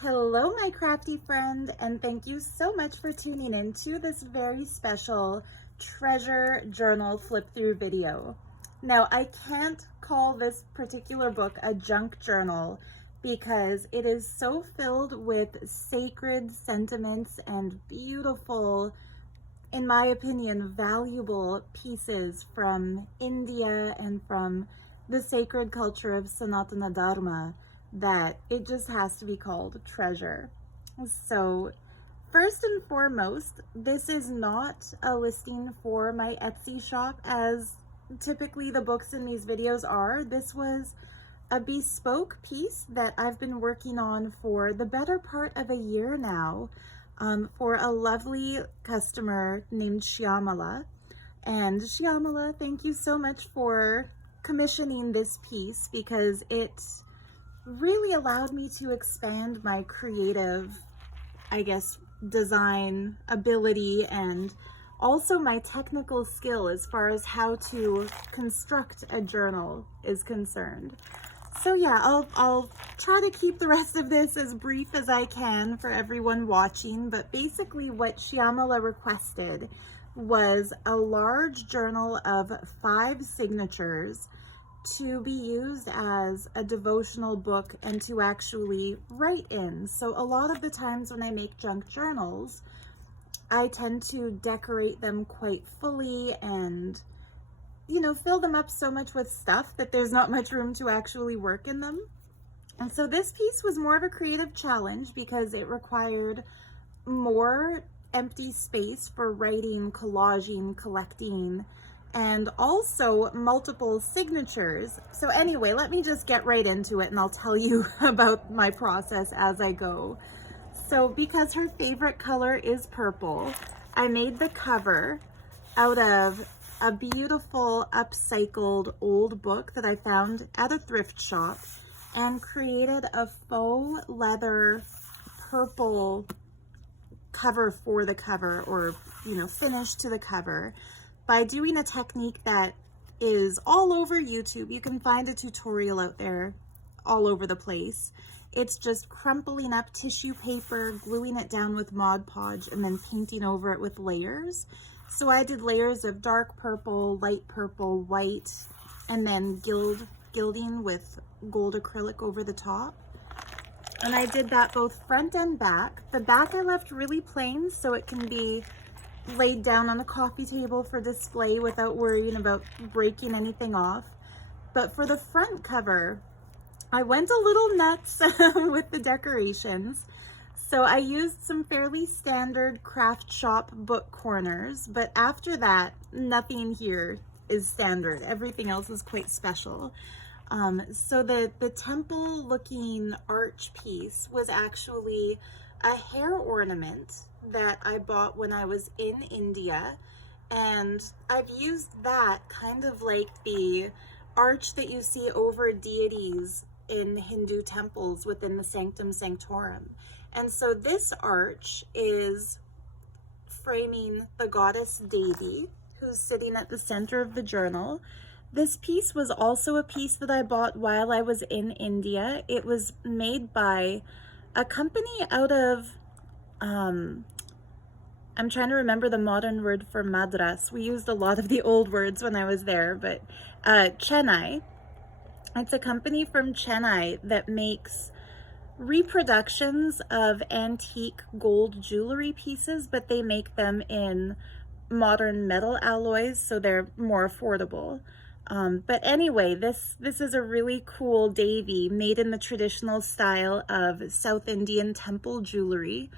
Hello, my crafty friend, and thank you so much for tuning in to this very special treasure journal flip through video. Now, I can't call this particular book a junk journal because it is so filled with sacred sentiments and beautiful, in my opinion, valuable pieces from India and from the sacred culture of Sanatana Dharma that it just has to be called treasure. So first and foremost, this is not a listing for my Etsy shop as typically the books in these videos are. This was a bespoke piece that I've been working on for the better part of a year now for a lovely customer named Shyamala. And Shyamala, thank you so much for commissioning this piece because it really allowed me to expand my creative, design ability and also my technical skill as far as how to construct a journal is concerned. So yeah, I'll try to keep the rest of this as brief as I can for everyone watching, but basically what Shyamala requested was a large journal of 5 signatures to be used as a devotional book and to actually write in. So a lot of the times when I make junk journals, I tend to decorate them quite fully and, fill them up so much with stuff that there's not much room to actually work in them. And so this piece was more of a creative challenge because it required more empty space for writing, collaging, collecting, and also multiple signatures. So anyway, let me just get right into it and I'll tell you about my process as I go. So because her favorite color is purple, I made the cover out of a beautiful upcycled old book that I found at a thrift shop and created a faux leather purple cover for the cover, or finish to the cover, by doing a technique that is all over YouTube. You can find a tutorial out there all over the place. It's just crumpling up tissue paper, gluing it down with Mod Podge, and then painting over it with layers. So I did layers of dark purple, light purple, white, and then gilding with gold acrylic over the top. And I did that both front and back. The back I left really plain so it can be laid down on a coffee table for display without worrying about breaking anything off. But for the front cover, I went a little nuts with the decorations. So I used some fairly standard craft shop book corners, but after that, nothing here is standard. Everything else is quite special. So the temple looking arch piece was actually a hair ornament that I bought when I was in India, and I've used that kind of like the arch that you see over deities in Hindu temples within the Sanctum Sanctorum. And so this arch is framing the goddess Devi, who's sitting at the center of the journal. This piece was also a piece that I bought while I was in India. It was made by a company out of, I'm trying to remember the modern word for Madras. We used a lot of the old words when I was there, but Chennai. It's a company from Chennai that makes reproductions of antique gold jewelry pieces, but they make them in modern metal alloys, so they're more affordable. But anyway, this is a really cool Devi made in the traditional style of South Indian temple jewelry.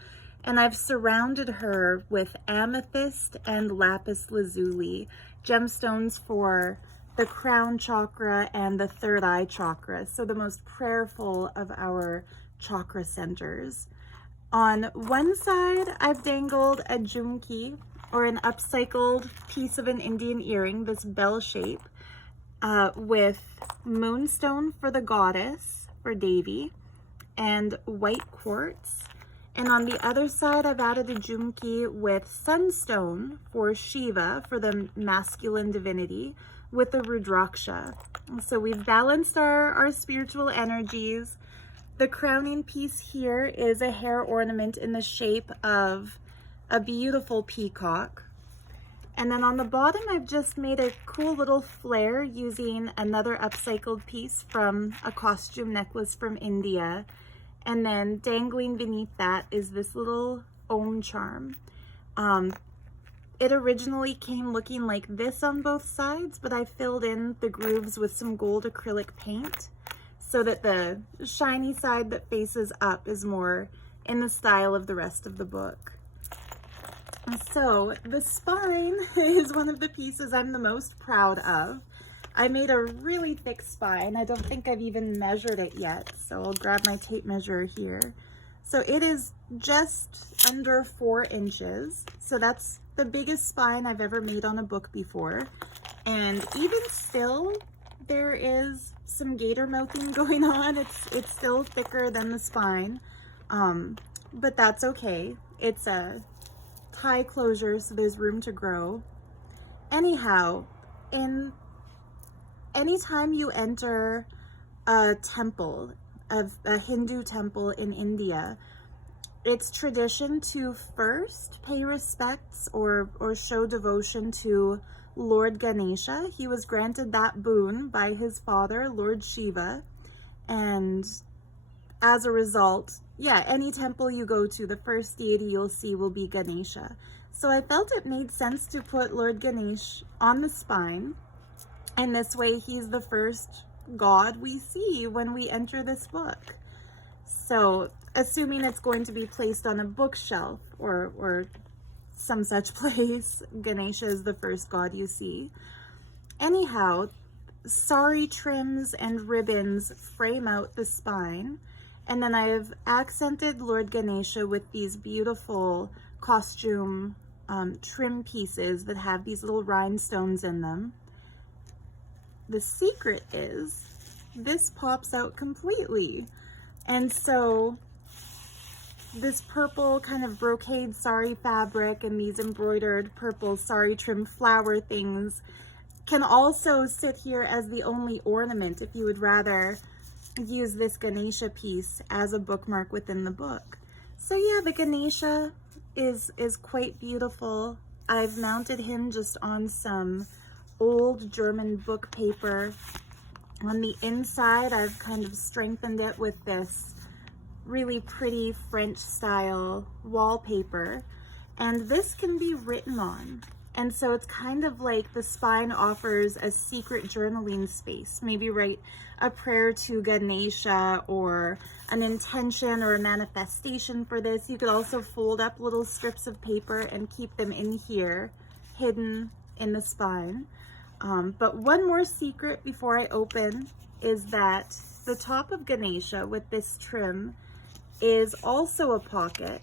And I've surrounded her with amethyst and lapis lazuli, gemstones for the crown chakra and the third eye chakra. So the most prayerful of our chakra centers. On one side, I've dangled a jhumki, or an upcycled piece of an Indian earring, this bell shape, with moonstone for the goddess, for Devi, and white quartz. And on the other side, I've added a jhumki with sunstone for Shiva, for the masculine divinity, with the Rudraksha. So we've balanced our spiritual energies. The crowning piece here is a hair ornament in the shape of a beautiful peacock. And then on the bottom, I've just made a cool little flare using another upcycled piece from a costume necklace from India. And then dangling beneath that is this little Om charm. It originally came looking like this on both sides, but I filled in the grooves with some gold acrylic paint so that the shiny side that faces up is more in the style of the rest of the book. So the spine is one of the pieces I'm the most proud of. I made a really thick spine. I don't think I've even measured it yet, so I'll grab my tape measure here. So it is just under 4 inches. So that's the biggest spine I've ever made on a book before. And even still, there is some gator mouthing going on. It's still thicker than the spine, but that's okay. It's a tie closure, so there's room to grow. Anyhow, anytime you enter a temple, a Hindu temple in India, it's tradition to first pay respects or show devotion to Lord Ganesha. He was granted that boon by his father, Lord Shiva, and as a result, yeah, any temple you go to, the first deity you'll see will be Ganesha. So I felt it made sense to put Lord Ganesh on the spine, and this way he's the first god we see when we enter this book. So assuming it's going to be placed on a bookshelf or some such place, Ganesha is the first god you see. Anyhow, sari trims and ribbons frame out the spine, and then I have accented Lord Ganesha with these beautiful costume trim pieces that have these little rhinestones in them. The secret is this pops out completely. And so this purple kind of brocade sari fabric and these embroidered purple sari trim flower things can also sit here as the only ornament if you would rather use this Ganesha piece as a bookmark within the book. So yeah, the Ganesha is quite beautiful. I've mounted him just on some old German book paper. On the inside, I've kind of strengthened it with this really pretty French style wallpaper, and this can be written on. And so it's kind of like the spine offers a secret journaling space. Maybe write a prayer to Ganesha or an intention or a manifestation for this. You could also fold up little strips of paper and keep them in here, hidden in the spine. But one more secret before I open is that the top of Ganesha with this trim is also a pocket.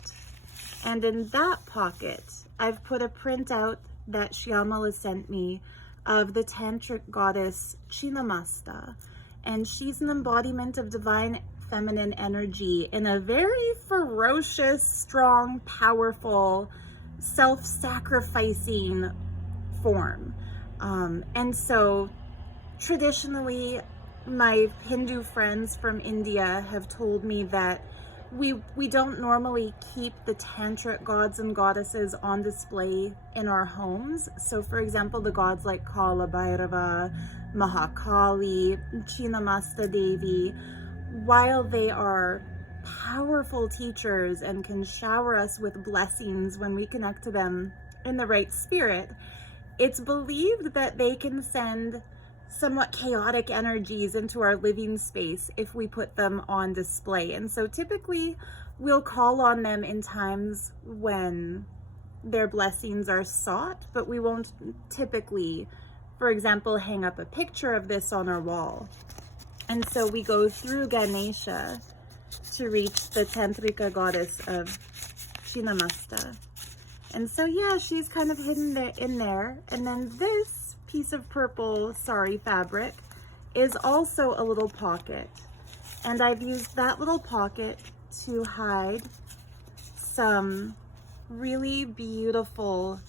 And in that pocket, I've put a printout that Shyamala sent me of the tantric goddess Chinnamasta. And she's an embodiment of divine feminine energy in a very ferocious, strong, powerful, self-sacrificing form. And so traditionally, my Hindu friends from India have told me that we don't normally keep the tantric gods and goddesses on display in our homes. So for example, the gods like Kala Bhairava, Mahakali, Chinnamasta Devi, while they are powerful teachers and can shower us with blessings when we connect to them in the right spirit, it's believed that they can send somewhat chaotic energies into our living space if we put them on display. And so typically we'll call on them in times when their blessings are sought, but we won't typically, for example, hang up a picture of this on our wall. And so we go through Ganesha to reach the tantrika goddess of Chinnamasta. And so yeah, she's kind of hidden in there. And then this piece of purple sari fabric is also a little pocket. And I've used that little pocket to hide some really beautiful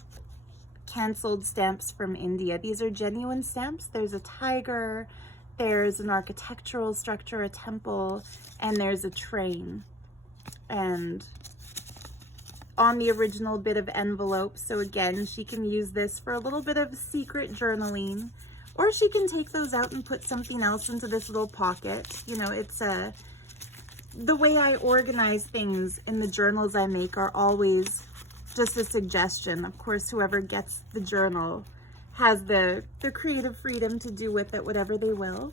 canceled stamps from India. These are genuine stamps. There's a tiger there's an architectural structure, a temple, and there's a train. And on the original bit of envelope, so again, she can use this for a little bit of secret journaling, or she can take those out and put something else into this little pocket. You know, it's the way I organize things in the journals I make are always just a suggestion. Of course, whoever gets the journal has the creative freedom to do with it whatever they will.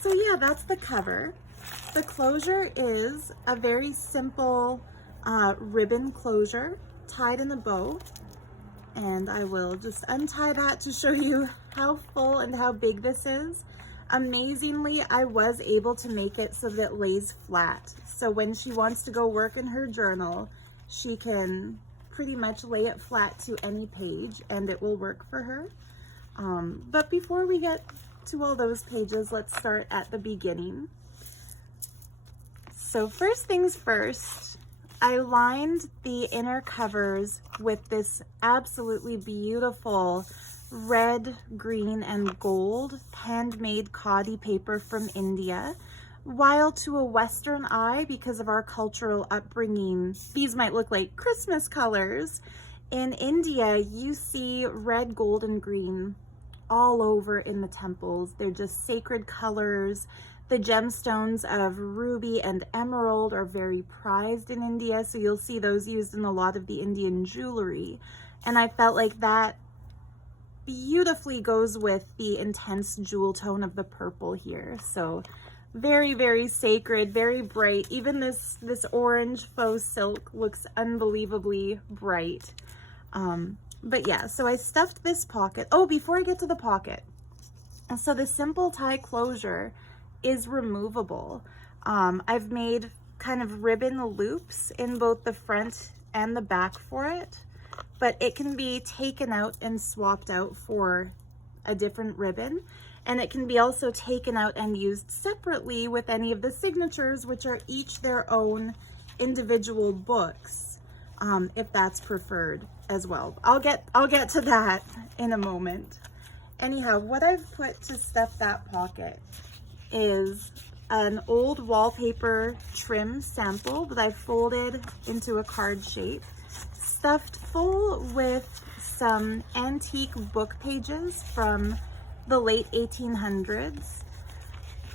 So yeah, that's the cover. The closure is a very simple ribbon closure tied in a bow. And I will just untie that to show you how full and how big this is. Amazingly, I was able to make it so that it lays flat. So when she wants to go work in her journal, she can pretty much lay it flat to any page and it will work for her. But before we get to all those pages, let's start at the beginning. So first things first, I lined the inner covers with this absolutely beautiful red, green, and gold handmade khadi paper from India. While to a Western eye, because of our cultural upbringing, these might look like Christmas colors. In India, you see red, gold, and green all over in the temples. They're just sacred colors. The gemstones of ruby and emerald are very prized in India, so you'll see those used in a lot of the Indian jewelry. And I felt like that beautifully goes with the intense jewel tone of the purple here. So very, very sacred, very bright. Even this orange faux silk looks unbelievably bright. But yeah, so I stuffed this pocket. Oh, before I get to the pocket, so the simple tie closure is removable. I've made kind of ribbon loops in both the front and the back for it, but it can be taken out and swapped out for a different ribbon. And it can be also taken out and used separately with any of the signatures, which are each their own individual books, if that's preferred as well. I'll get to that in a moment. Anyhow, what I've put to stuff that pocket is an old wallpaper trim sample that I folded into a card shape, stuffed full with some antique book pages from the late 1800s.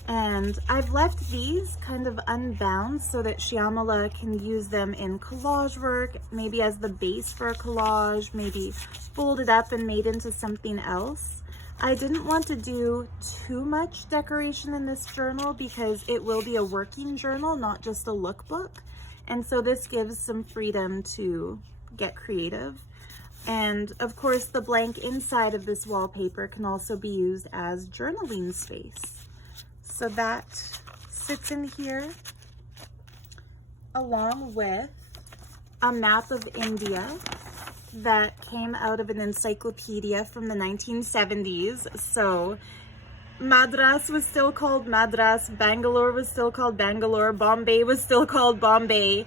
And I've left these kind of unbound so that Shyamala can use them in collage work, maybe as the base for a collage, maybe folded up and made into something else. I didn't want to do too much decoration in this journal because it will be a working journal, not just a lookbook. And so this gives some freedom to get creative. And of course, the blank inside of this wallpaper can also be used as journaling space. So that sits in here along with a map of India that came out of an encyclopedia from the 1970s. So Madras was still called Madras, Bangalore was still called Bangalore, Bombay was still called Bombay.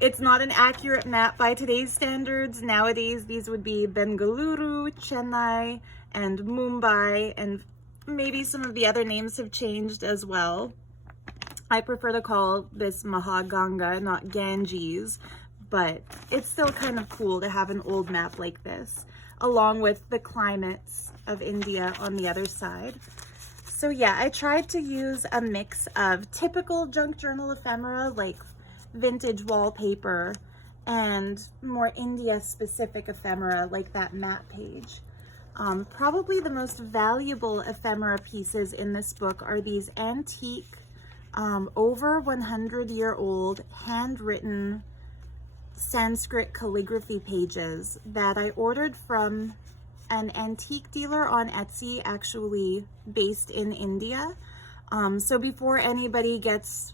It's not an accurate map by today's standards. Nowadays, these would be Bengaluru, Chennai, and Mumbai, and maybe some of the other names have changed as well. I prefer to call this Mahaganga, not Ganges, but it's still kind of cool to have an old map like this, along with the climates of India on the other side. So yeah, I tried to use a mix of typical junk journal ephemera, like vintage wallpaper, and more India-specific ephemera, like that map page. Probably the most valuable ephemera pieces in this book are these antique, over 100-year-old, handwritten Sanskrit calligraphy pages that I ordered from an antique dealer on Etsy, actually based in India. So before anybody gets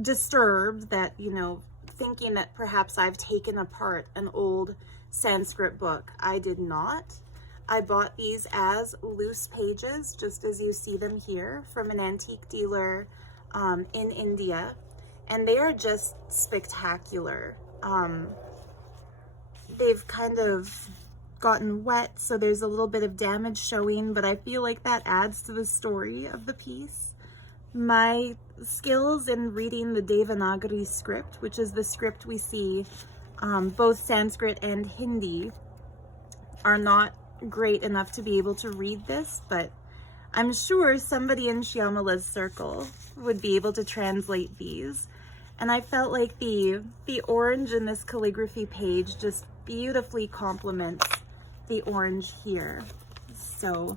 disturbed that, you know, thinking that perhaps I've taken apart an old Sanskrit book, I did not. I bought these as loose pages, just as you see them here, from an antique dealer in India, and they are just spectacular. They've kind of gotten wet, so there's a little bit of damage showing, but I feel like that adds to the story of the piece. My skills in reading the Devanagari script, which is the script we see both Sanskrit and Hindi, are not great enough to be able to read this, but I'm sure somebody in Shyamala's circle would be able to translate these. And I felt like the orange in this calligraphy page just beautifully complements the orange here. So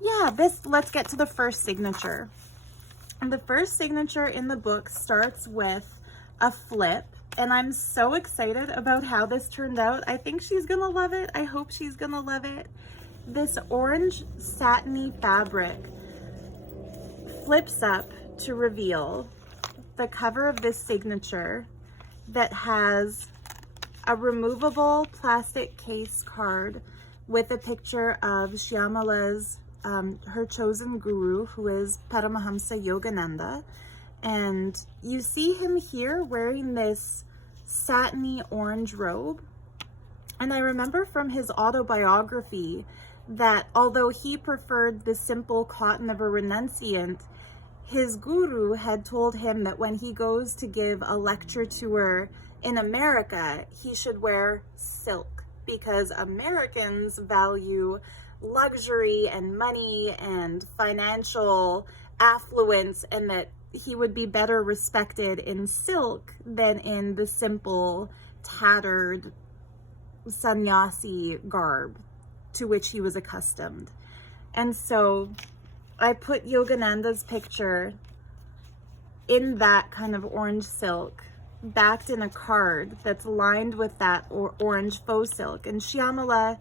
yeah, let's get to the first signature. And the first signature in the book starts with a flip, and I'm so excited about how this turned out. I think she's gonna love it. I hope she's gonna love it. This orange satiny fabric flips up to reveal the cover of this signature that has a removable plastic case card with a picture of Shyamala's, her chosen guru, who is Paramahamsa Yogananda. And you see him here wearing this satiny orange robe. And I remember from his autobiography that although he preferred the simple cotton of a renunciant, his guru had told him that when he goes to give a lecture tour in America, he should wear silk, because Americans value luxury and money and financial affluence, and that he would be better respected in silk than in the simple, tattered sannyasi garb to which he was accustomed. And so I put Yogananda's picture in that kind of orange silk, backed in a card that's lined with that orange faux silk. And Shyamala,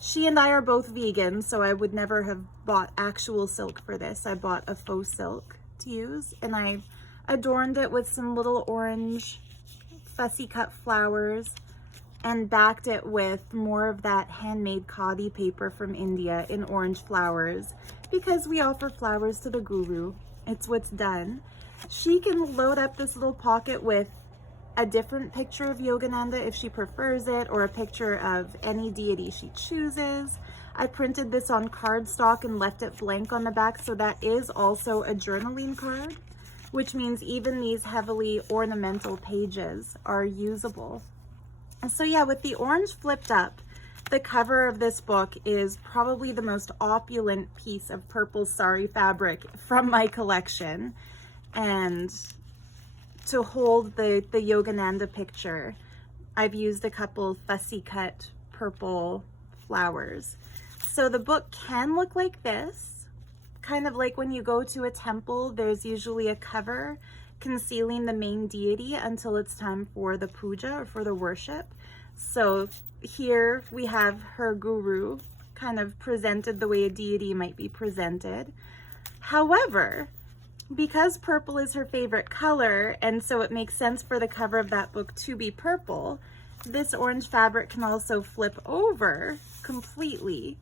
she and I are both vegan, so I would never have bought actual silk for this. I bought a faux silk to use, and I adorned it with some little orange fussy cut flowers and backed it with more of that handmade khadi paper from India in orange flowers, because we offer flowers to the guru. It's what's done. She can load up this little pocket with a different picture of Yogananda if she prefers it, or a picture of any deity she chooses. I printed this on cardstock and left it blank on the back, so that is also a journaling card, which means even these heavily ornamental pages are usable. So yeah, with the orange flipped up, the cover of this book is probably the most opulent piece of purple sari fabric from my collection. And to hold the Yogananda picture, I've used a couple fussy cut purple flowers. So the book can look like this, kind of like when you go to a temple, there's usually a cover concealing the main deity until it's time for the puja or for the worship. So here we have her guru kind of presented the way a deity might be presented. However, because purple is her favorite color, and so it makes sense for the cover of that book to be purple, this orange fabric can also flip over completely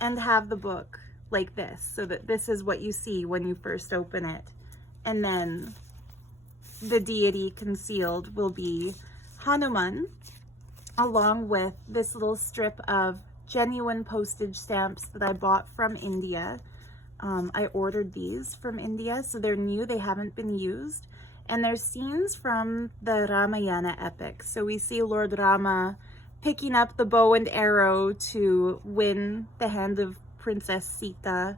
and have the book like this, so that this is what you see when you first open it. And then the deity concealed will be Hanuman, along with this little strip of genuine postage stamps that I bought from India. I ordered these from India, so they're new, they haven't been used. And they're scenes from the Ramayana epic. So we see Lord Rama picking up the bow and arrow to win the hand of Princess Sita.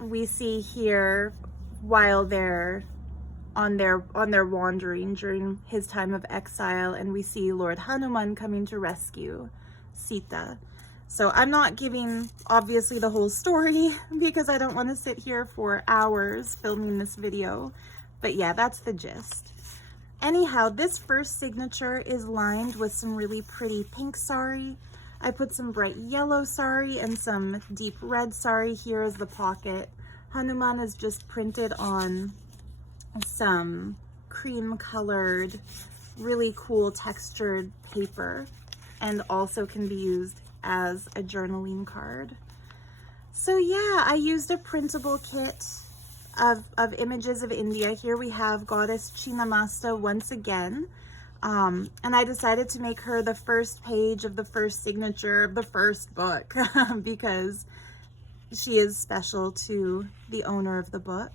We see here while they're on their wandering during his time of exile, and we see Lord Hanuman coming to rescue Sita. So I'm not giving obviously the whole story because I don't want to sit here for hours filming this video, but yeah, that's the gist. Anyhow, this first signature is lined with some really pretty pink sari. I put some bright yellow sari and some deep red sari here as the pocket. Hanuman is just printed on some cream colored, really cool textured paper, and also can be used as a journaling card. So yeah, I used a printable kit of images of India. Here we have Goddess Chinnamasta once again. And I decided to make her the first page of the first signature of the first book because she is special to the owner of the book.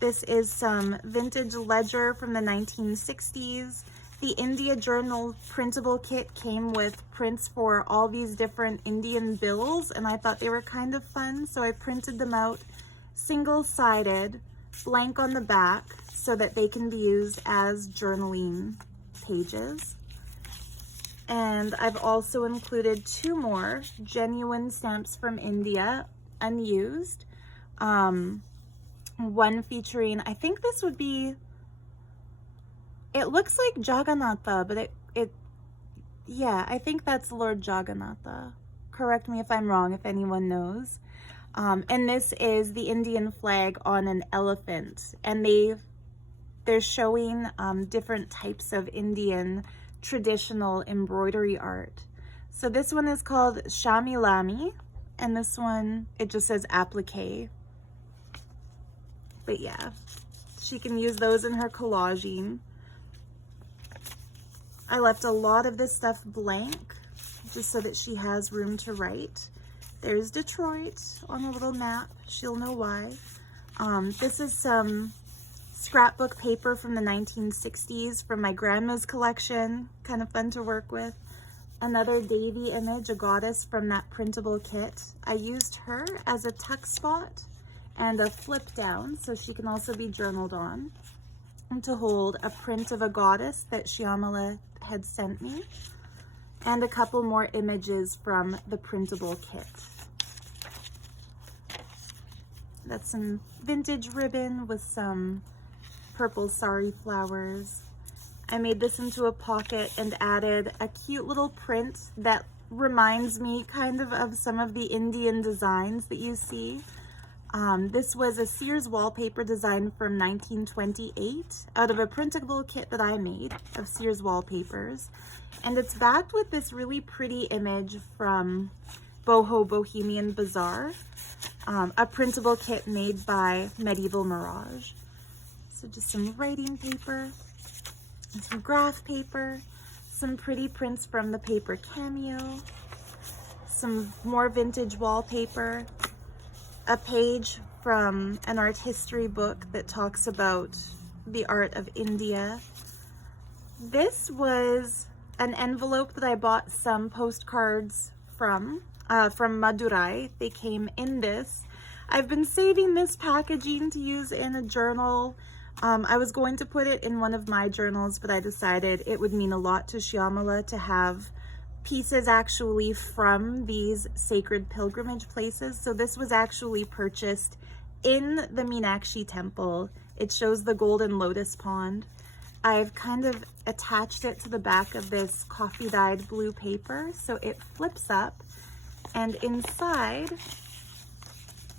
This is some vintage ledger from the 1960s. The India Journal printable kit came with prints for all these different Indian bills, and I thought they were kind of fun, so I printed them out single-sided, blank on the back, so that they can be used as journaling pages. And I've also included 2 more genuine stamps from India, unused. One featuring, I think this would be, it looks like Jagannatha, but yeah, I think that's Lord Jagannatha. Correct me if I'm wrong, if anyone knows. And this is the Indian flag on an elephant, and they're showing different types of Indian traditional embroidery art. So this one is called Shamilami, and this one, it just says applique. But yeah, she can use those in her collaging. I left a lot of this stuff blank, just so that she has room to write. There's Detroit on a little map. She'll know why. This is some scrapbook paper from the 1960s from my grandma's collection. Kind of fun to work with. Another Devi image, a goddess from that printable kit. I used her as a tuck spot and a flip down, so she can also be journaled on, and to hold a print of a goddess that Shyamala had sent me, and a couple more images from the printable kit. That's some vintage ribbon with some purple sari flowers. I made this into a pocket and added a cute little print that reminds me kind of some of the Indian designs that you see. This was a Sears wallpaper design from 1928 out of a printable kit that I made of Sears wallpapers. And it's backed with this really pretty image from Boho Bohemian Bazaar, a printable kit made by Medieval Mirage. So just some writing paper, and some graph paper, some pretty prints from the paper Cameo, some more vintage wallpaper, a page from an art history book that talks about the art of India. This was an envelope that I bought some postcards from Madurai. They came in this. I've been saving this packaging to use in a journal. I was going to put it in one of my journals, but I decided it would mean a lot to Shyamala to have pieces actually from these sacred pilgrimage places. So this was actually purchased in the Meenakshi temple. It shows the golden lotus pond. I've kind of attached it to the back of this coffee dyed blue paper, so it flips up, and inside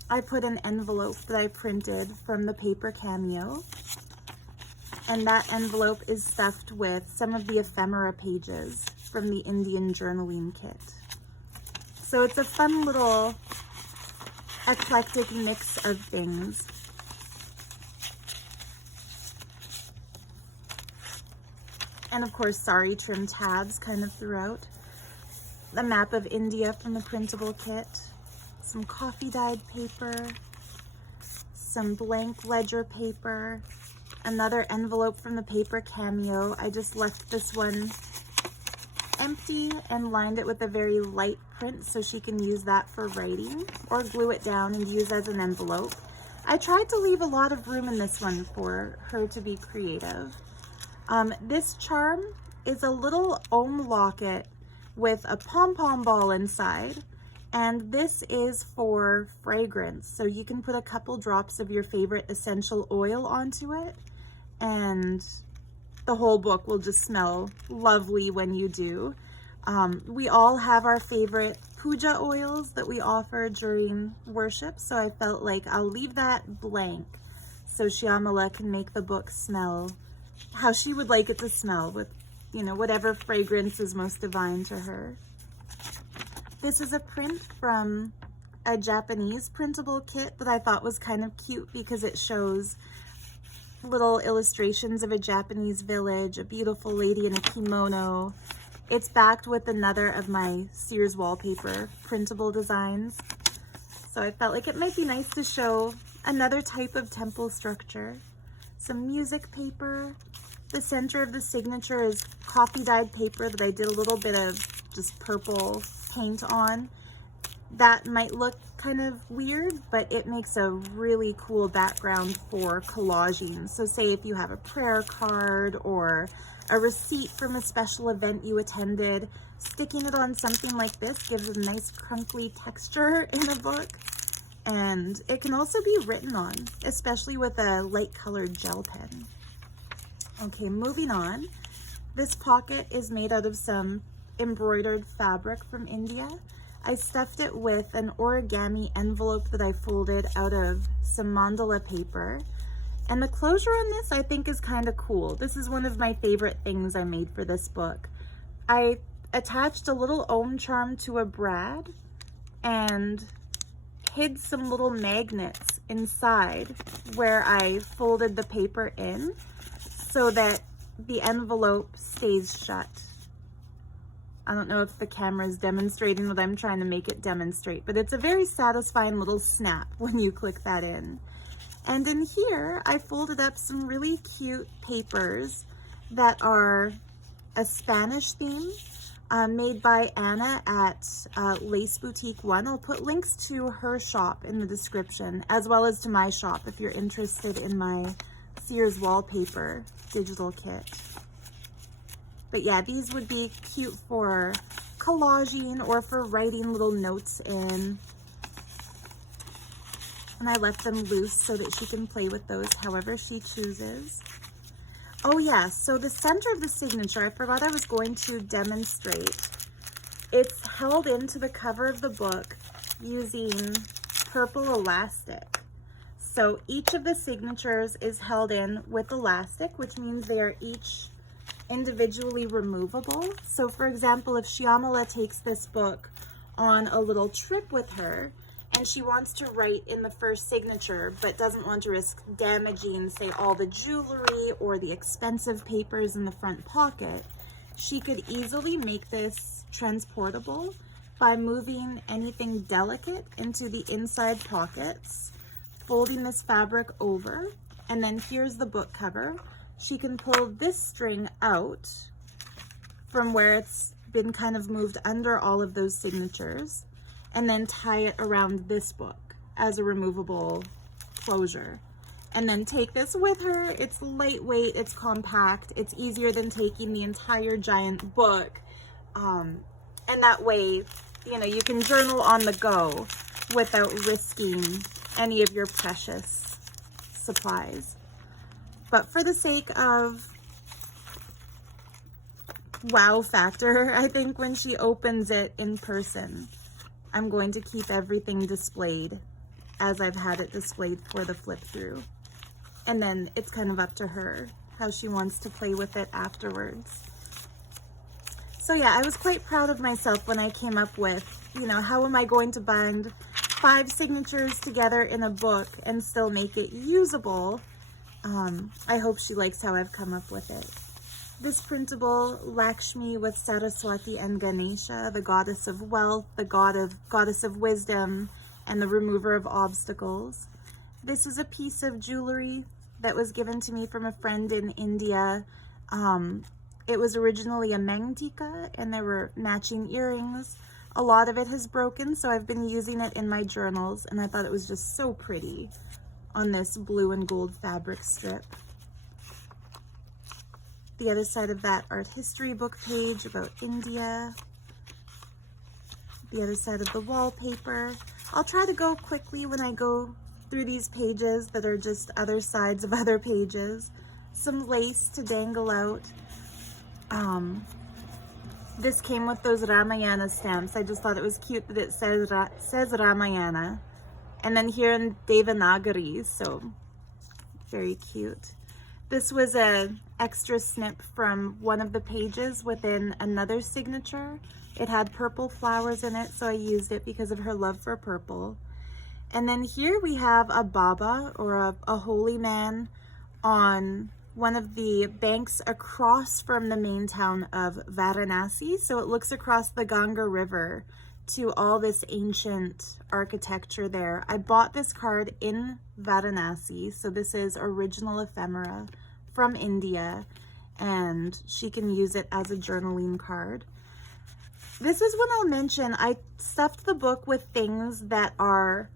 I put an envelope that I printed from the paper Cameo, and that envelope is stuffed with some of the ephemera pages from the Indian journaling kit. So it's a fun little eclectic mix of things. And of course, sari trim tabs kind of throughout. The map of India from the printable kit. Some coffee dyed paper. Some blank ledger paper. Another envelope from the paper Cameo. I just left this one empty and lined it with a very light print so she can use that for writing, or glue it down and use as an envelope. I tried to leave a lot of room in this one for her to be creative. This charm is a little Om locket with a pom-pom ball inside, and this is for fragrance. So you can put a couple drops of your favorite essential oil onto it, and the whole book will just smell lovely when you do. We all have our favorite puja oils that we offer during worship, so I felt like I'll leave that blank so Shyamala can make the book smell how she would like it to smell, with, you know, whatever fragrance is most divine to her. This is a print from a Japanese printable kit that I thought was kind of cute because it shows little illustrations of a Japanese village, a beautiful lady in a kimono. It's backed with another of my Sears wallpaper printable designs. So I felt like it might be nice to show another type of temple structure. Some music paper. The center of the signature is coffee dyed paper that I did a little bit of just purple paint on. That might look kind of weird, but it makes a really cool background for collaging. So say if you have a prayer card or a receipt from a special event you attended, sticking it on something like this gives a nice crunkly texture in a book. And it can also be written on, especially with a light colored gel pen. Okay, moving on. This pocket is made out of some embroidered fabric from India. I stuffed it with an origami envelope that I folded out of some mandala paper. And the closure on this I think is kind of cool. This is one of my favorite things I made for this book. I attached a little Om charm to a brad and hid some little magnets inside where I folded the paper in so that the envelope stays shut. I don't know if the camera is demonstrating what I'm trying to make it demonstrate, but it's a very satisfying little snap when you click that in. And in here, I folded up some really cute papers that are a Spanish theme made by Anna at Lace Boutique 1. I'll put links to her shop in the description, as well as to my shop if you're interested in my Sears wallpaper digital kit. But yeah, these would be cute for collaging or for writing little notes in. And I left them loose so that she can play with those however she chooses. Oh yeah, so the center of the signature, I forgot I was going to demonstrate. It's held into the cover of the book using purple elastic. So each of the signatures is held in with elastic, which means they are each individually removable. So for example, if Shyamala takes this book on a little trip with her and she wants to write in the first signature but doesn't want to risk damaging, say, all the jewelry or the expensive papers in the front pocket, she could easily make this transportable by moving anything delicate into the inside pockets, folding this fabric over, and then here's the book cover. She can pull this string out from where it's been kind of moved under all of those signatures and then tie it around this book as a removable closure. And then take this with her. It's lightweight, it's compact, it's easier than taking the entire giant book. And that way, you know, you can journal on the go without risking any of your precious supplies. But for the sake of wow factor, I think when she opens it in person, I'm going to keep everything displayed as I've had it displayed for the flip through. And then it's kind of up to her how she wants to play with it afterwards. So yeah, I was quite proud of myself when I came up with, you know, how am I going to bind 5 signatures together in a book and still make it usable. I hope she likes how I've come up with it. This printable Lakshmi with Saraswati and Ganesha, the goddess of wealth, the goddess of wisdom, and the remover of obstacles. This is a piece of jewelry that was given to me from a friend in India. It was originally a mangtika and there were matching earrings. A lot of it has broken, so I've been using it in my journals, and I thought it was just so pretty on this blue and gold fabric strip. The other side of that art history book page about India. The other side of the wallpaper. I'll try to go quickly when I go through these pages that are just other sides of other pages. Some lace to dangle out. This came with those Ramayana stamps. I just thought it was cute that it says Ramayana. And then here in Devanagari, so very cute. This was an extra snip from one of the pages within another signature. It had purple flowers in it, so I used it because of her love for purple. And then here we have a Baba, or a holy man, on one of the banks across from the main town of Varanasi. So it looks across the Ganga River to all this ancient architecture there. I bought this card in Varanasi. So this is original ephemera from India, and she can use it as a journaling card. This is what I'll mention. I stuffed the book with things that are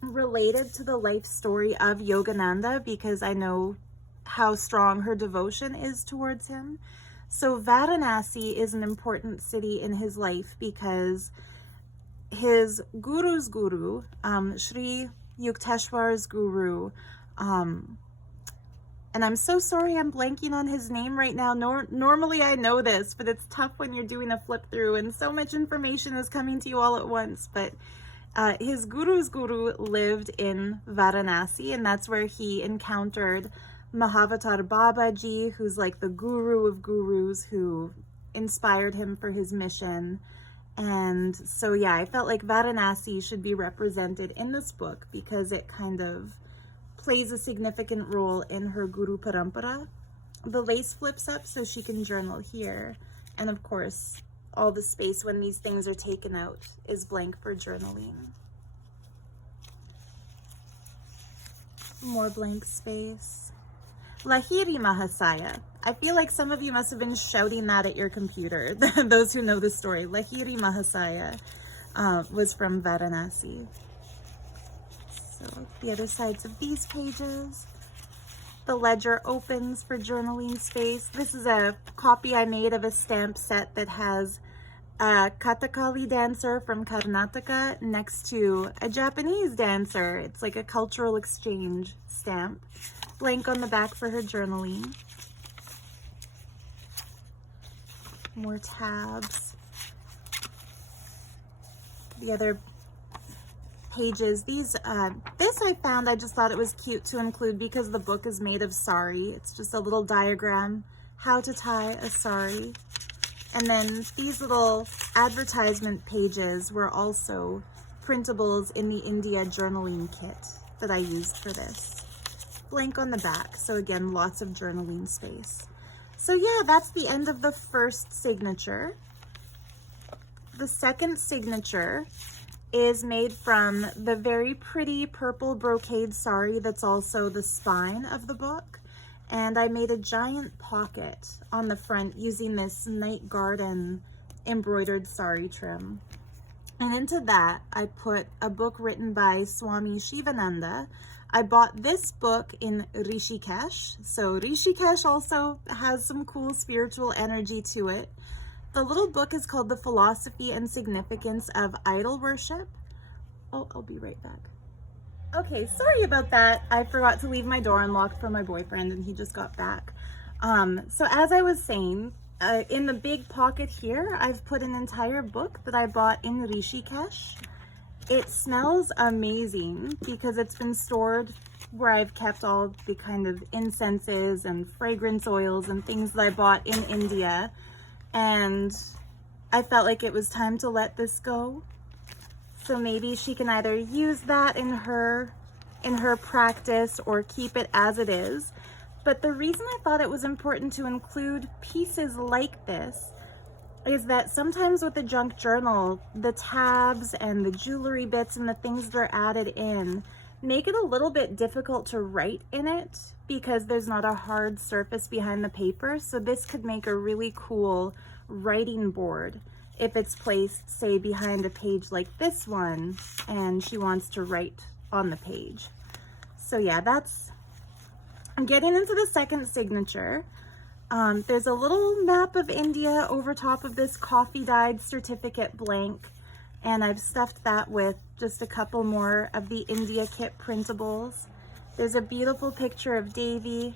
related to the life story of Yogananda because I know how strong her devotion is towards him. So Varanasi is an important city in his life because his guru's guru, Sri Yukteswar's guru, and I'm so sorry I'm blanking on his name right now. Normally I know this, but it's tough when you're doing a flip through and so much information is coming to you all at once. But his guru's guru lived in Varanasi, and that's where he encountered Mahavatar Babaji, who's like the guru of gurus, who inspired him for his mission. And so yeah, I felt like Varanasi should be represented in this book because it kind of plays a significant role in her Guru Parampara. The lace flips up so she can journal here. And of course, all the space when these things are taken out is blank for journaling. More blank space. Lahiri Mahasaya. I feel like some of you must have been shouting that at your computer. Those who know the story. Lahiri Mahasaya was from Varanasi. So the other sides of these pages. The ledger opens for journaling space. This is a copy I made of a stamp set that has a Kathakali dancer from Karnataka next to a Japanese dancer. It's like a cultural exchange stamp. Blank on the back for her journaling. More tabs. The other pages, this I found, I just thought it was cute to include because the book is made of sari. It's just a little diagram, how to tie a sari. And then these little advertisement pages were also printables in the India journaling kit that I used for this. Blank on the back, so again, lots of journaling space. So yeah, that's the end of the first signature. The second signature is made from the very pretty purple brocade sari that's also the spine of the book. And I made a giant pocket on the front using this night garden embroidered sari trim. And into that, I put a book written by Swami Shivananda. I bought this book in Rishikesh. So Rishikesh also has some cool spiritual energy to it. The little book is called The Philosophy and Significance of Idol Worship. Oh, I'll be right back. Okay, sorry about that. I forgot to leave my door unlocked for my boyfriend and he just got back. So as I was saying, in the big pocket here, I've put an entire book that I bought in Rishikesh. It smells amazing because it's been stored where I've kept all the kind of incenses and fragrance oils and things that I bought in India. And I felt like it was time to let this go. So maybe she can either use that in her practice or keep it as it is. But the reason I thought it was important to include pieces like this is that sometimes with the junk journal, the tabs and the jewelry bits and the things that are added in make it a little bit difficult to write in it because there's not a hard surface behind the paper. So this could make a really cool writing board if it's placed, say, behind a page like this one and she wants to write on the page. So yeah, I'm getting into the second signature. There's a little map of India over top of this coffee dyed certificate blank, and I've stuffed that with just a couple more of the India kit printables. There's a beautiful picture of Devi.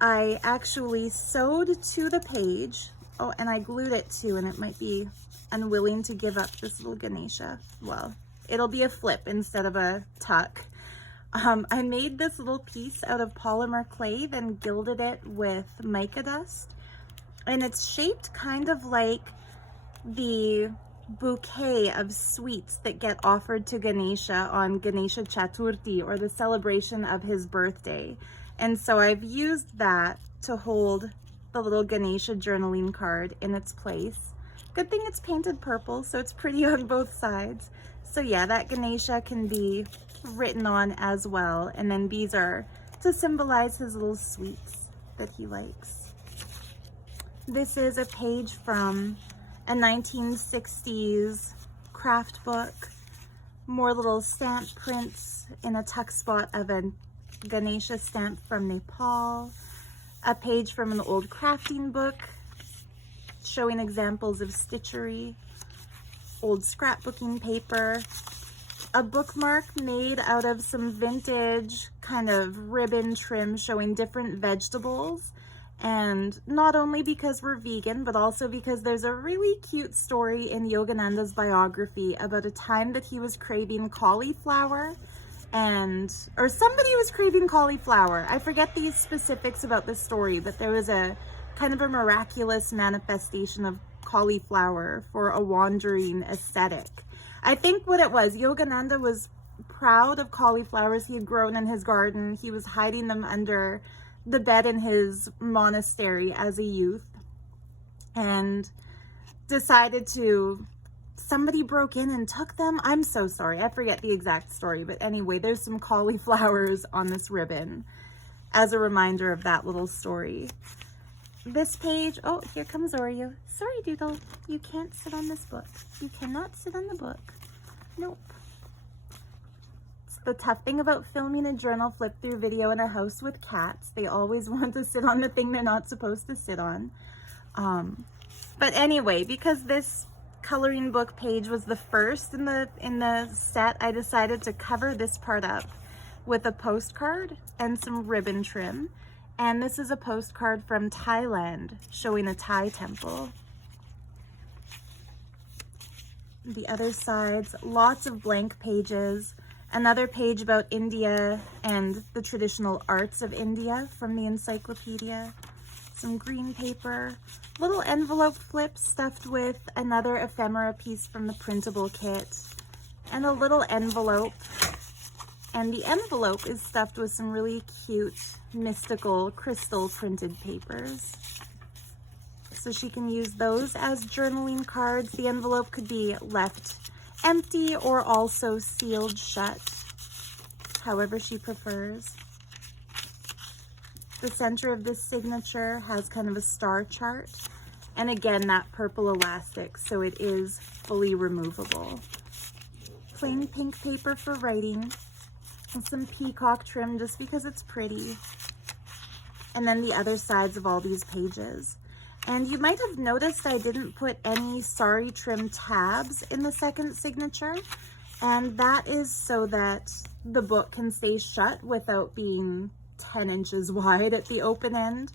I actually sewed to the page. Oh, and I glued it too, and it might be unwilling to give up this little Ganesha. Well, it'll be a flip instead of a tuck. I made this little piece out of polymer clay, then gilded it with mica dust. And it's shaped kind of like the bouquet of sweets that get offered to Ganesha on Ganesha Chaturthi, or the celebration of his birthday. And so I've used that to hold the little Ganesha journaling card in its place. Good thing it's painted purple, so it's pretty on both sides. So yeah, that Ganesha can be written on as well. And then these are to symbolize his little sweets that he likes. This is a page from a 1960s craft book. More little stamp prints in a tuck spot of a Ganesha stamp from Nepal. A page from an old crafting book showing examples of stitchery. Old scrapbooking paper. A bookmark made out of some vintage kind of ribbon trim showing different vegetables. And not only because we're vegan, but also because there's a really cute story in Yogananda's biography about a time that he was craving cauliflower or somebody was craving cauliflower. I forget the specifics about the story, but there was a kind of a miraculous manifestation of cauliflower for a wandering ascetic. I think what it was, Yogananda was proud of cauliflowers he had grown in his garden. He was hiding them under the bed in his monastery as a youth, and decided somebody broke in and took them. I'm so sorry, I forget the exact story, but anyway, there's some cauliflowers on this ribbon as a reminder of that little story. This page, oh, here comes Oreo. Sorry, Doodle, you can't sit on this book. You cannot sit on the book. Nope. The tough thing about filming a journal flip through video in a house with cats, they always want to sit on the thing they're not supposed to sit on. But anyway, because this coloring book page was the first in the set, I decided to cover this part up with a postcard and some ribbon trim. And this is a postcard from Thailand showing a Thai temple. The other sides, lots of blank pages. Another page about India and the traditional arts of India from the encyclopedia. Some green paper. Little envelope flips stuffed with another ephemera piece from the printable kit. And a little envelope. And the envelope is stuffed with some really cute, mystical, crystal printed papers. So she can use those as journaling cards. The envelope could be left empty or also sealed shut, however she prefers. The center of this signature has kind of a star chart, and again that purple elastic, so it is fully removable. Plain pink paper for writing, and some peacock trim just because it's pretty, and then the other sides of all these pages. And you might have noticed I didn't put any sari trim tabs in the second signature, and that is so that the book can stay shut without being 10 inches wide at the open end.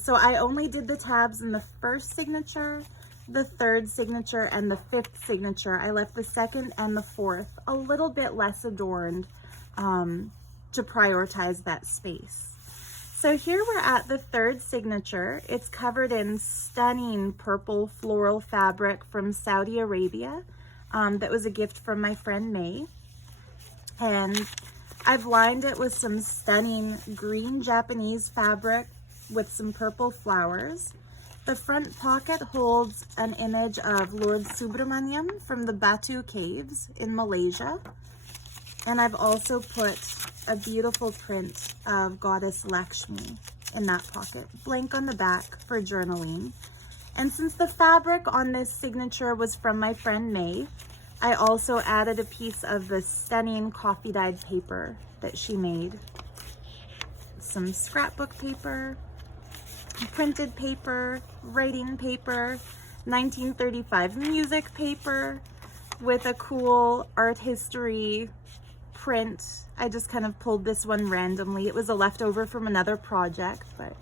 So I only did the tabs in the first signature, the third signature, and the fifth signature. I left the second and the fourth a little bit less adorned to prioritize that space. So here we're at the third signature. It's covered in stunning purple floral fabric from Saudi Arabia. That was a gift from my friend May. And I've lined it with some stunning green Japanese fabric with some purple flowers. The front pocket holds an image of Lord Subramaniam from the Batu Caves in Malaysia. And I've also put a beautiful print of Goddess Lakshmi in that pocket, blank on the back for journaling. And since the fabric on this signature was from my friend May, I also added a piece of the stunning coffee dyed paper that she made. Some scrapbook paper, printed paper, writing paper, 1935 music paper with a cool art history print. I just kind of pulled this one randomly. It was a leftover from another project, but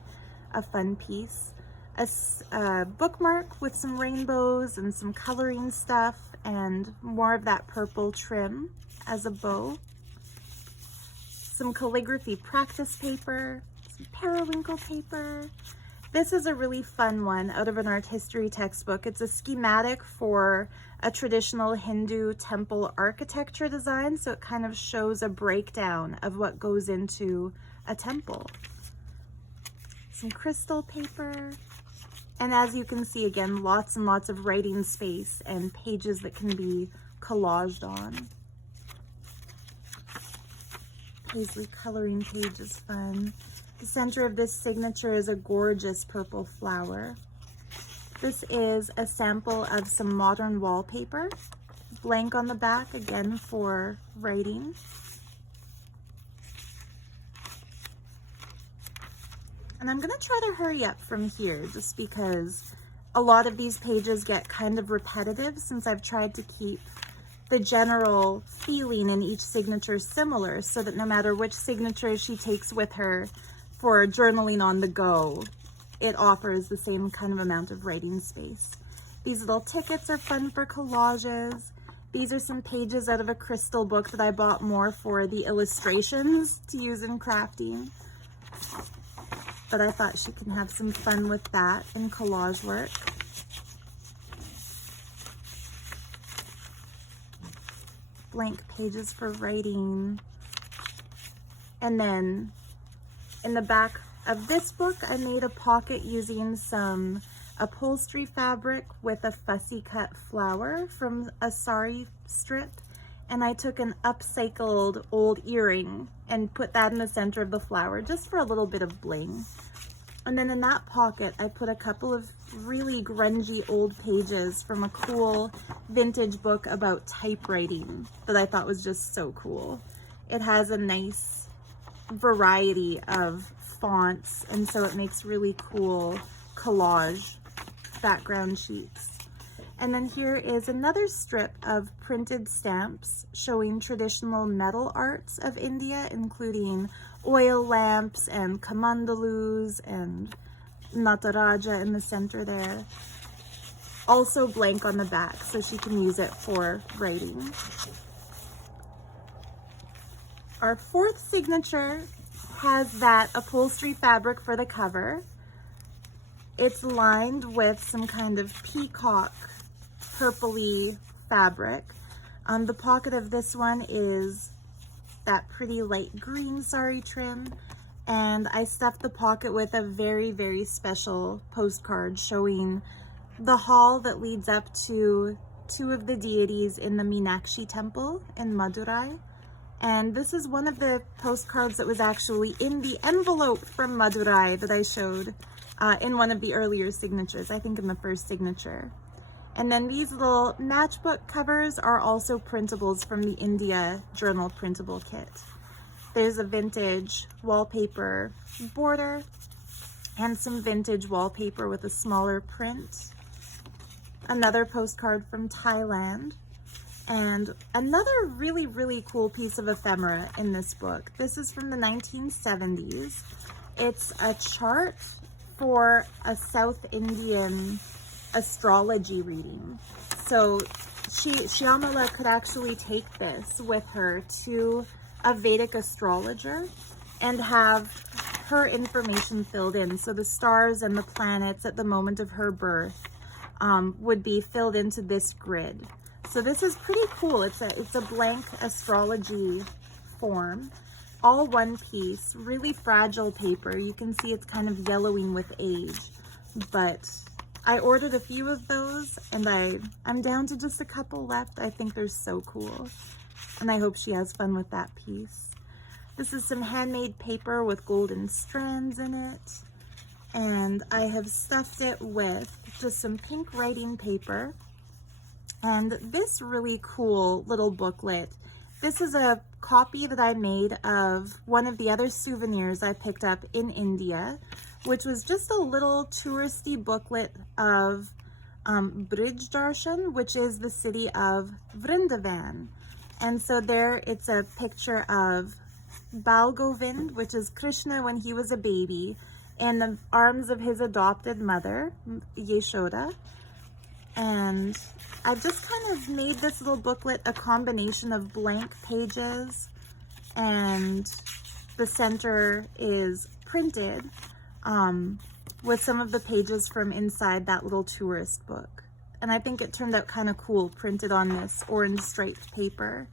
a fun piece. A bookmark with some rainbows and some coloring stuff and more of that purple trim as a bow. Some calligraphy practice paper, some periwinkle paper. This is a really fun one out of an art history textbook. It's a schematic for a traditional Hindu temple architecture design, so it kind of shows a breakdown of what goes into a temple. Some crystal paper. And as you can see, again, lots and lots of writing space and pages that can be collaged on. Paisley coloring page is fun. The center of this signature is a gorgeous purple flower. This is a sample of some modern wallpaper. Blank on the back, again, for writing. And I'm gonna try to hurry up from here just because a lot of these pages get kind of repetitive since I've tried to keep the general feeling in each signature similar so that no matter which signature she takes with her for journaling on the go, it offers the same kind of amount of writing space. These little tickets are fun for collages. These are some pages out of a crystal book that I bought more for the illustrations to use in crafting. But I thought she can have some fun with that in collage work. Blank pages for writing. And then in the back of this book, I made a pocket using some upholstery fabric with a fussy cut flower from a sari strip. And I took an upcycled old earring and put that in the center of the flower just for a little bit of bling. And then in that pocket, I put a couple of really grungy old pages from a cool vintage book about typewriting that I thought was just so cool. It has a nice variety of fonts, and so it makes really cool collage background sheets. And then here is another strip of printed stamps showing traditional metal arts of India, including oil lamps and kamandalus and Nataraja in the center there. Also blank on the back, so she can use it for writing. Our fourth signature has that upholstery fabric for the cover. It's lined with some kind of peacock purpley fabric. The pocket of this one is that pretty light green sari trim, and I stuffed the pocket with a very, very special postcard showing the hall that leads up to two of the deities in the Meenakshi temple in Madurai. And this is one of the postcards that was actually in the envelope from Madurai that I showed in one of the earlier signatures, I think in the first signature. And then these little matchbook covers are also printables from the India Journal printable kit. There's a vintage wallpaper border and some vintage wallpaper with a smaller print. Another postcard from Thailand. And another really, really cool piece of ephemera in this book. This is from the 1970s. It's a chart for a South Indian astrology reading. So Shyamala could actually take this with her to a Vedic astrologer and have her information filled in. So the stars and the planets at the moment of her birth would be filled into this grid. So this is pretty cool. It's a blank astrology form, all one piece, really fragile paper. You can see it's kind of yellowing with age, but I ordered a few of those and I'm down to just a couple left. I think they're so cool, and I hope she has fun with that piece. This is some handmade paper with golden strands in it, and I have stuffed it with just some pink writing paper. And this really cool little booklet, this is a copy that I made of one of the other souvenirs I picked up in India, which was just a little touristy booklet of Brij Darshan, which is the city of Vrindavan. And so there it's a picture of Bal Govind, which is Krishna when he was a baby, in the arms of his adopted mother, Yeshoda. And I've just kind of made this little booklet a combination of blank pages, and the center is printed with some of the pages from inside that little tourist book. And I think it turned out kind of cool printed on this orange striped paper.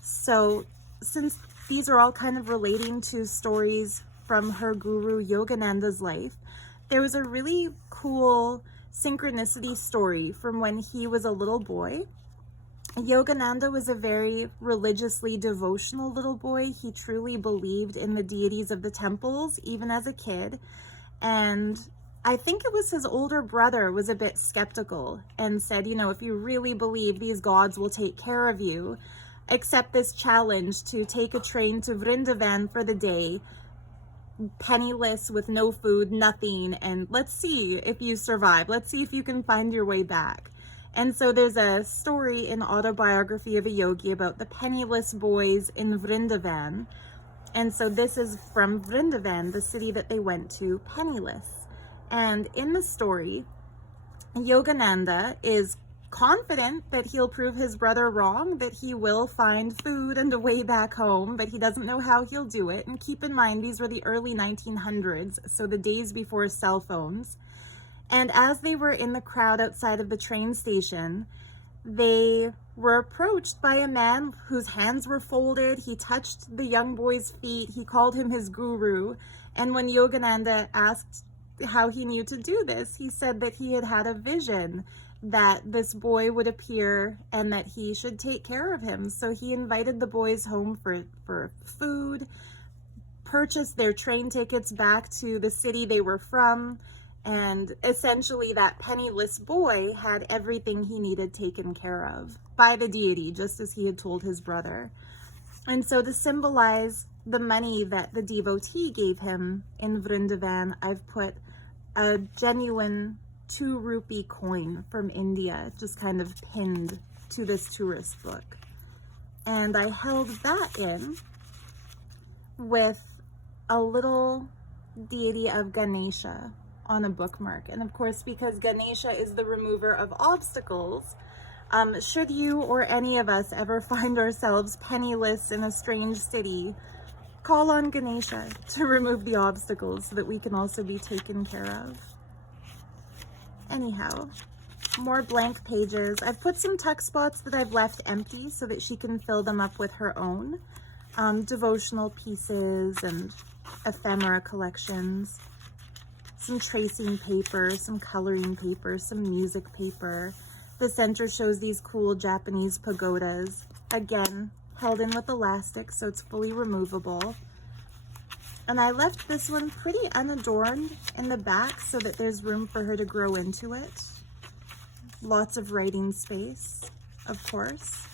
So since these are all kind of relating to stories from her guru Yogananda's life. There was a really cool synchronicity story from when he was a little boy. Yogananda was a very religiously devotional little boy. He truly believed in the deities of the temples, even as a kid. And I think it was his older brother was a bit skeptical and said, you know, if you really believe these gods will take care of you, accept this challenge to take a train to Vrindavan for the day, penniless, with no food, nothing, and let's see if you survive. Let's see if you can find your way back. And so there's a story in Autobiography of a Yogi about the penniless boys in Vrindavan. And so this is from Vrindavan, the city that they went to, penniless. And in the story, Yogananda is confident that he'll prove his brother wrong, that he will find food and a way back home, but he doesn't know how he'll do it. And keep in mind, these were the early 1900s, so the days before cell phones. And as they were in the crowd outside of the train station, they were approached by a man whose hands were folded. He touched the young boy's feet. He called him his guru. And when Yogananda asked how he knew to do this, he said that he had had a vision that this boy would appear and that he should take care of him. So he invited the boys home for food, purchased their train tickets back to the city they were from, and essentially that penniless boy had everything he needed taken care of by the deity, just as he had told his brother. And so to symbolize the money that the devotee gave him in Vrindavan, I've put a genuine 2 rupee coin from India, just kind of pinned to this tourist book. And I held that in with a little deity of Ganesha on a bookmark. And of course, because Ganesha is the remover of obstacles, should you or any of us ever find ourselves penniless in a strange city, call on Ganesha to remove the obstacles so that we can also be taken care of. Anyhow, more blank pages. I've put some tuck spots that I've left empty so that she can fill them up with her own devotional pieces and ephemera collections. Some tracing paper, some coloring paper, some music paper. The center shows these cool Japanese pagodas. Again, held in with elastic, so it's fully removable. And I left this one pretty unadorned in the back so that there's room for her to grow into it. Lots of writing space, of course.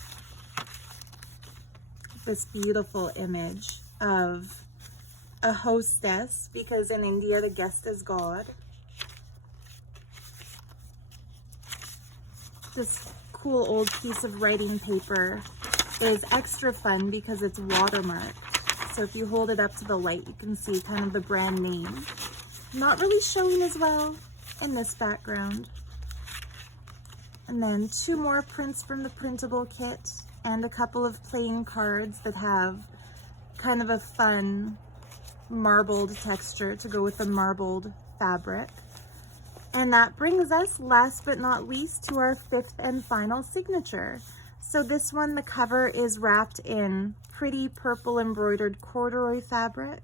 This beautiful image of a hostess, because in India the guest is God. This cool old piece of writing paper is extra fun because it's watermarked. So if you hold it up to the light, you can see kind of the brand name. Not really showing as well in this background. And then 2 more prints from the printable kit and a couple of playing cards that have kind of a fun marbled texture to go with the marbled fabric. And that brings us, last but not least, to our 5th and final signature. So this one, the cover is wrapped in pretty purple embroidered corduroy fabric.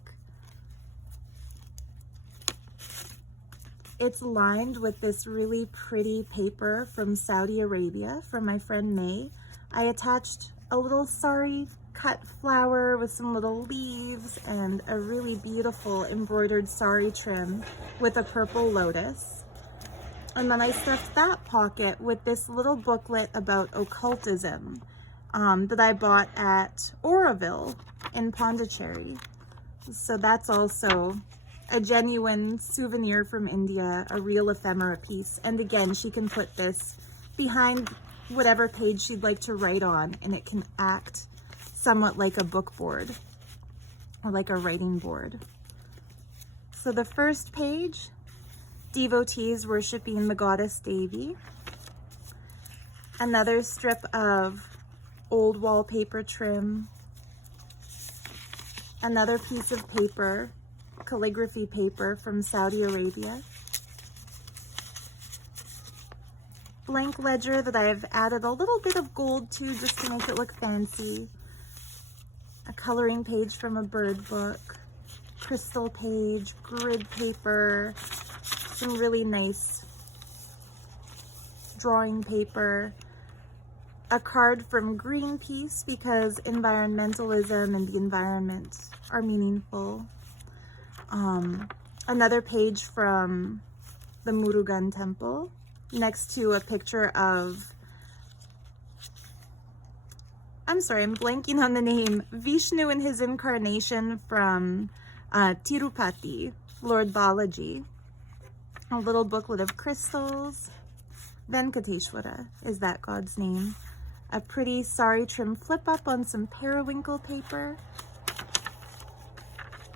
It's lined with this really pretty paper from Saudi Arabia from my friend May. I attached a little sari cut flower with some little leaves and a really beautiful embroidered sari trim with a purple lotus. And then I stuffed that pocket with this little booklet about occultism that I bought at Oroville in Pondicherry. So that's also a genuine souvenir from India, a real ephemera piece. And again, she can put this behind whatever page she'd like to write on, and it can act somewhat like a book board or like a writing board. So the first page, devotees worshiping the goddess Devi. Another strip of old wallpaper trim. Another piece of paper, calligraphy paper from Saudi Arabia. Blank ledger that I've added a little bit of gold to just to make it look fancy. a coloring page from a bird book, crystal page, grid paper, some really nice drawing paper, a card from Greenpeace because environmentalism and the environment are meaningful. Another page from the Murugan temple next to a picture of, I'm sorry, I'm blanking on the name, Vishnu in his incarnation from Tirupati, Lord Balaji. A little booklet of crystals. Venkateshwara is that god's name. A pretty sari trim flip up on some periwinkle paper.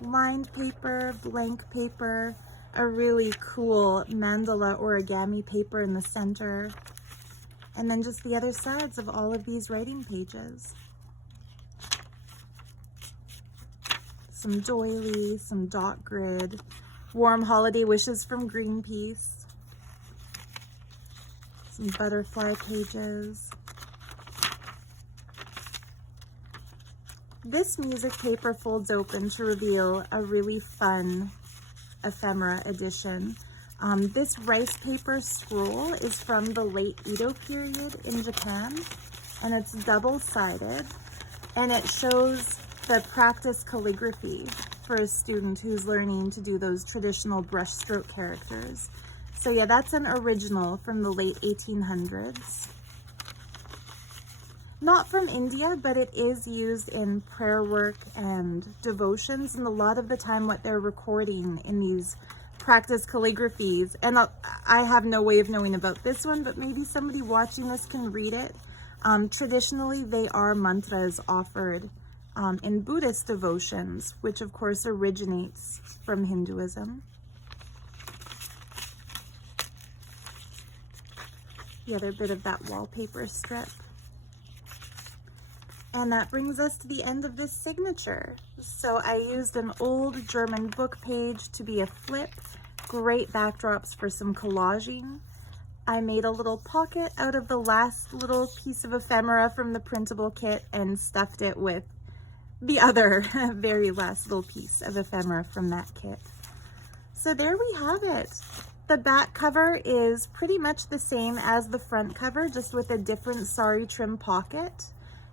Lined paper, blank paper, a really cool mandala origami paper in the center, and then just the other sides of all of these writing pages. Some doily, some dot grid, warm holiday wishes from Greenpeace, some butterfly pages. This music paper folds open to reveal a really fun ephemera edition. This rice paper scroll is from the late Edo period in Japan, and it's double-sided, and it shows the practice calligraphy for a student who's learning to do those traditional brushstroke characters. So yeah, that's an original from the late 1800s. Not from India, but it is used in prayer work and devotions, and a lot of the time what they're recording in these practice calligraphies, and I have no way of knowing about this one, but maybe somebody watching this can read it. Traditionally, they are mantras offered in Buddhist devotions, which of course originates from Hinduism. The other bit of that wallpaper strip. And that brings us to the end of this signature. So I used an old German book page to be a flip, great backdrops for some collaging. I made a little pocket out of the last little piece of ephemera from the printable kit and stuffed it with the other very last little piece of ephemera from that kit. So there we have it. The back cover is pretty much the same as the front cover, just with a different sari trim pocket.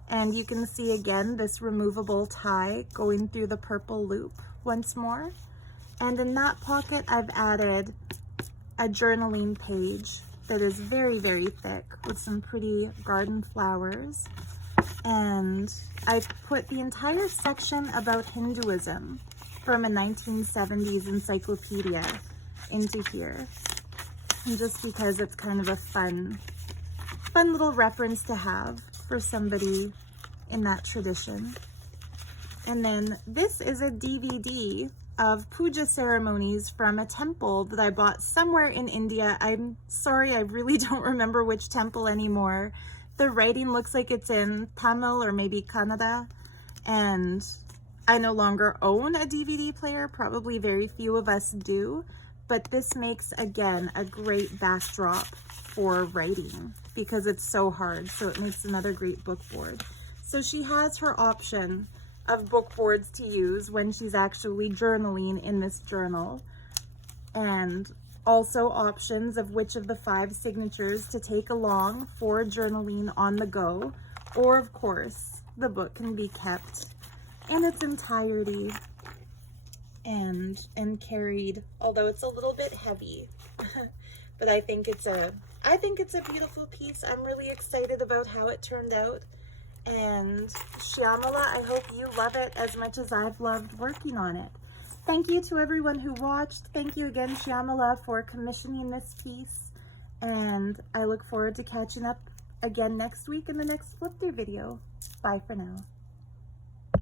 And you can see again this removable tie going through the purple loop once more. And in that pocket, I've added a journaling page that is very, very thick with some pretty garden flowers. And I've put the entire section about Hinduism from a 1970s encyclopedia into here. And just because it's kind of a fun little reference to have for somebody in that tradition. And then this is a DVD of puja ceremonies from a temple that I bought somewhere in India. I'm sorry, I really don't remember which temple anymore. The writing looks like it's in Tamil or maybe Kannada, and I no longer own a DVD player. Probably very few of us do, but this makes, again, a great backdrop for writing because it's so hard, so it makes another great book board. So she has her option of book boards to use when she's actually journaling in this journal, and also options of which of the 5 signatures to take along for journaling on the go, or of course the book can be kept in its entirety and carried, although it's a little bit heavy. But I think it's a beautiful piece. I'm really excited about how it turned out. And Shyamala, I hope you love it as much as I've loved working on it. Thank you to everyone who watched. Thank you again, Shyamala, for commissioning this piece. And I look forward to catching up again next week in the next flip through video. Bye for now.